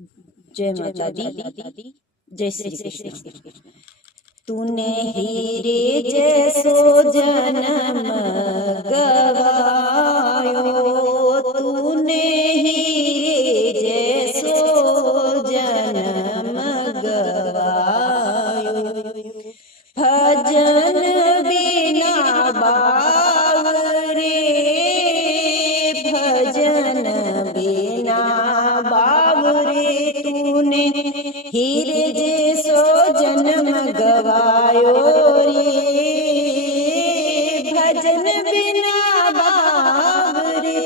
जय माता दी, जय श्री कृष्ण। तूने हीरे जैसो जन्म गवायो, तूने हीरे जैसो जन्म गवायो। भजन बिना बावरे, भजन बिना बावरे, तूने हीरे जैसो जन्म गवायो रे। भजन बिना बावरे,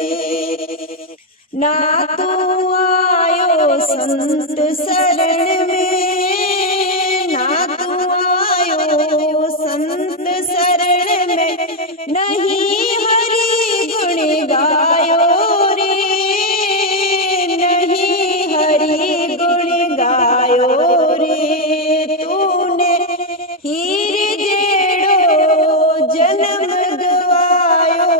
ना तू आयो संत शरण में, ना तू आयो संत शरण में, नहीं हरि गुण गायो रे, नहीं हरि गुण गायो रे। तूने हीरे जेड़ो जन्म गवायो,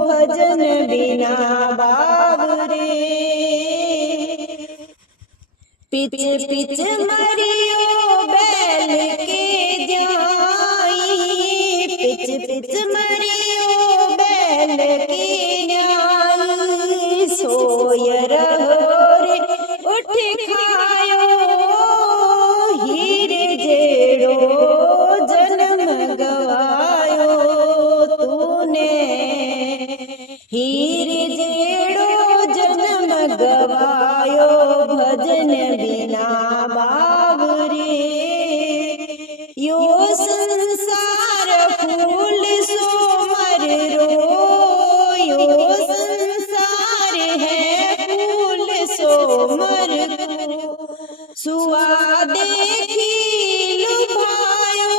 भजन बिना बावरे। पिच पिच मरियो बैल के जाई, पिच पिच मरियो बैल के जाई, सोय रहो रे उठ खायो, हीरे जेड़ो जन्म गवायो। तूने हीरे जेड़ो जन्म गवायो, भजन बिना बावरे। यो संसार फूल सो मर रो, यो संसार है फूल सो मर रो। सुआ देखी लुभायो,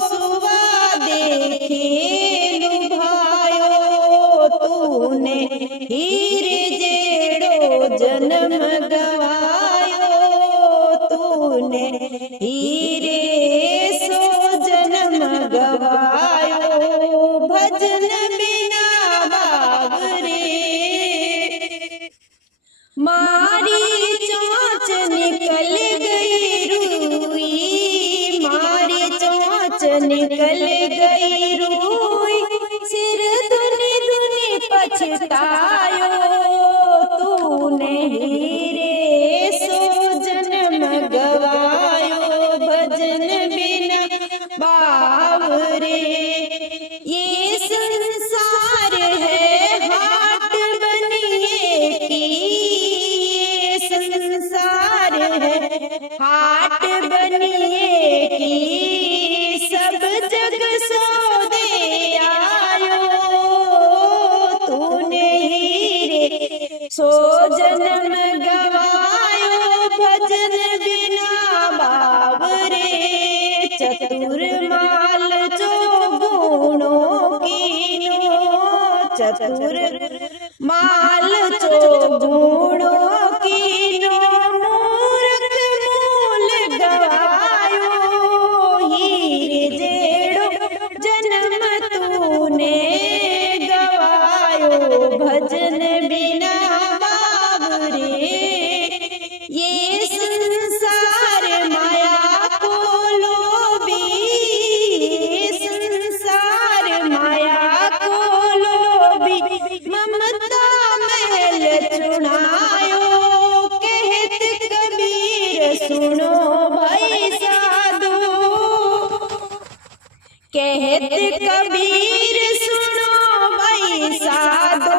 सुआ देखी लुभायो, तूने हीरे जेड़ो जन्म गवायो, तूने हीरे सो जन्म गवायो, भजन बिना बावरे। मारी चोंच निकल गई रुई, मारी चोंच निकल गई रुई, सिर धुनी धुनी पछतायो, तूने हीरे सो जन्म गवायो, भजन बिना बावरे। ये संसार है हाट बनिए की, ये संसार है हाट बनिए की, सब जग सौदे आयो, तूने हीरे सो जन्म गवायो, भजन बिना बावरे। चतुर माल जो गुणों कीनो, चतुर माल जो गुणों कीनो, मूर्ख मूल गवायो, हीरे जेड़ो जन्म तूने गवायो, भजन बिना बावरे। ये संसार माया को लोभी, संसार माया को लोभी, ममता महल चुनायो, कहत कबीर सुनो भाई साधो, कहत कबीर सुनो भाई साधो,